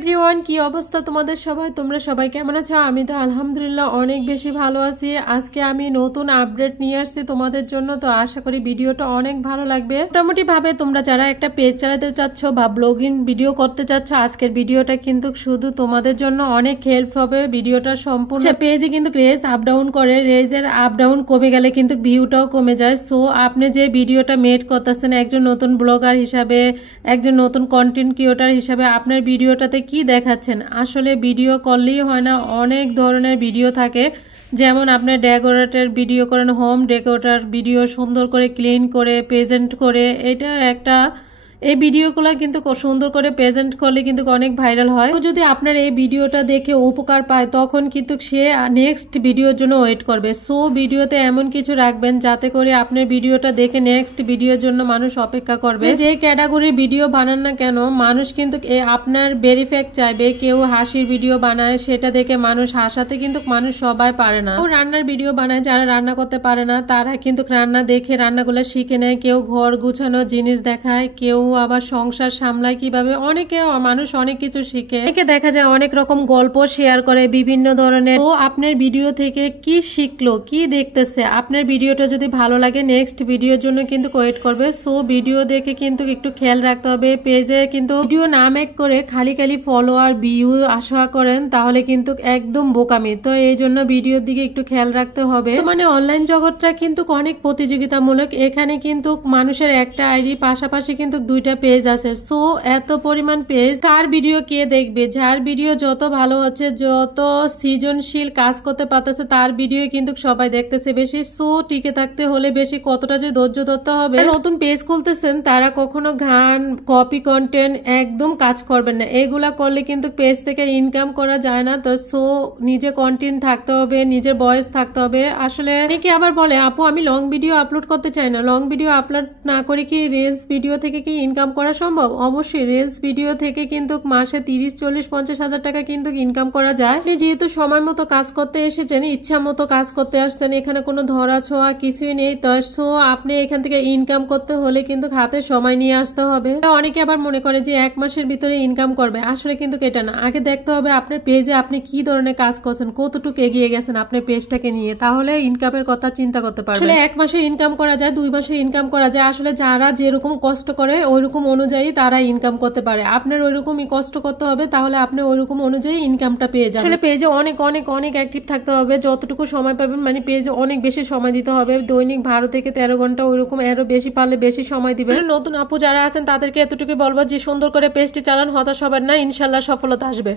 Everyone, কি অবস্থা তোমাদের সবাই? তোমরা সবাই কেমন আছো? আমি তো আলহামদুলিল্লাহ অনেক বেশি ভালো আছি। আজকে আমি নতুন আপডেট নিয়ে আসছি তোমাদের জন্য, তো আশা করি ভিডিওটা অনেক ভালো লাগবে। মোটামুটি ভাবে তোমরা যারা একটা পেজ চালাতে চাচ্ছ বা ব্লগিং ভিডিও করতে চাচ্ছ, আজকের ভিডিওটা কিন্তু শুধু তোমাদের জন্য অনেক হেল্প হবে। ভিডিওটা সম্পূর্ণ পেজে কিন্তু রেজ আপ ডাউন করে, রেজের আপ ডাউন কমে গেলে কিন্তু ভিউটাও কমে যায়। সো আপনি যে ভিডিওটা মেড করতেছেন একজন নতুন ব্লগার হিসাবে, একজন নতুন কন্টেন্ট ক্রিয়েটর হিসাবে, আপনার ভিডিওটাতে কি দেখাচ্ছেন? আসলে ভিডিও করলেই হয় না, অনেক ধরনের ভিডিও থাকে। যেমন আপনি ডেকোরেটের ভিডিও করেন, হোম ডেকোরেটর ভিডিও সুন্দর করে ক্লিন করে প্রেজেন্ট করে, এটা একটা এই ভিডিওগুলো কিন্তু সুন্দর করে প্রেজেন্ট করলে কিন্তু অনেক ভাইরাল হয়। তো যদি আপনার এই ভিডিওটা দেখে উপকার পায় তখন কিন্তু সে নেক্সট ভিডিওর জন্য ওয়েট করবে। সো ভিডিওতে এমন কিছু রাখবেন যাতে করে আপনার ভিডিওটা দেখে নেক্সট ভিডিওর জন্য মানুষ অপেক্ষা করবে। যে ক্যাটাগরির ভিডিও বানান না কেন, মানুষ কিন্তু আপনার ভেরিফ্যাক্ট চাইবে। কেউ হাসির ভিডিও বানায়, সেটা দেখে মানুষ হাসাতে কিন্তু মানুষ সবাই পারে না। কেউ রান্নার ভিডিও বানায়, যারা রান্না করতে পারে না তারা কিন্তু রান্না দেখে রান্নাগুলো শিখে নেয়। কেউ ঘর গুছানো জিনিস দেখায়, কেউ আবার সংসার সামলায় কিভাবে, অনেকে মানুষ অনেক কিছু শিখে। অনেকে দেখা যায় অনেক রকম গল্প শেয়ার করে বিভিন্ন ধরনের। তো আপনার ভিডিও থেকে কি শিখলো, কি দেখতেছে, আপনার ভিডিওটা যদি ভালো লাগে নেক্সট ভিডিওর জন্য কিন্তু ওয়েট করবে। সো ভিডিও দেখে কিন্তু একটু খেয়াল রাখতে হবে। পেজে কিন্তু ভিডিও না মেক করে খালি খালি ফলোয়ার ভিউ আশা করেন তাহলে কিন্তু একদম বোকামি। তো এই জন্য ভিডিওর দিকে একটু খেয়াল রাখতে হবে। মানে অনলাইন জগৎটা কিন্তু অনেক প্রতিযোগিতামূলক। এখানে কিন্তু মানুষের একটা আইডি পাশাপাশি কিন্তু দুইটা পেজ আছে। সো এত পরিমাণ পেজ, কার ভিডিও কে দেখবে? যার ভিডিও যত ভালো হচ্ছে, যত সৃজনশীল কাজ করতে পারতেছে, তার ভিডিও কিন্তু সবাই দেখতেছে বেশি। সো টিকে থাকতে হলে বেশি কতটা যে ধৈর্য ধরতে হবে। নতুন পেজ খুলতেছেন তারা কখনো গান, কপি কন্টেন্ট একদম কাজ করবেন না। এগুলা করলে কিন্তু পেজ থেকে ইনকাম করা যায় না। তো সো নিজে কন্টেন্ট থাকতে হবে, নিজের ভয়েস থাকতে হবে। আসলে অনেকে আবার বলে, আপু আমি লং ভিডিও আপলোড করতে চাই না। লং ভিডিও আপলোড না করে কি রিলস ভিডিও থেকে কি ইনকাম করা সম্ভব? অবশ্যই রিলস ভিডিও থেকে কিন্তু মাসে 30, 40, 50 হাজার টাকা কিন্তু ইনকাম করা যায়। আপনি যেহেতু সময় মতো কাজ করতে এসেছেন, ইচ্ছা মতো কাজ করতে আসছেন, এখানে কোনো ধরা ছোঁয়া কিছুই নেই। তো সো আপনি এখান থেকে ইনকাম করতে হলে কিন্তু হাতে সময় নিয়ে আসতে হবে। অনেকে আবার মনে করে যে 1 মাসের ভিতরে ইনকাম করবে, আসলে কিন্তু এটা না। আগে দেখতে হবে আপনার পেজে আপনি কি ধরনের কাজ করছেন, কতটুকু এগিয়ে গেছেন আপনার পেজটাকে নিয়ে, তাহলে ইনকামের কথা চিন্তা করতে পারবেন। আসলে 1 মাসে ইনকাম করা যায়, 2 মাসে ইনকাম করা যায়। আসলে যারা যেরকম কষ্ট করে ওইরকম অনুযায়ী তারা ইনকাম করতে পারে। আপনার ওইরকমই কষ্ট করতে হবে, তাহলে আপনি ওইরকম অনুযায়ী ইনকামটা পেয়ে যাবেন। আসলে পেজে অনেক অনেক অনেক অ্যাক্টিভ থাকতে হবে। যতটুকু সময় পাবেন, মানে পেজে অনেক বেশি সময় দিতে হবে। দৈনিক 12 থেকে 13 ঘন্টা, ওইরকম আরো বেশি পারলে বেশি সময় দিবেন। নতুন আপু যারা আছেন তাদেরকে এতটুকু বলবো যে সুন্দর করে পেজটি চালান, হতাশ হবেন না, ইনশাল্লাহ সফলতা আসবে।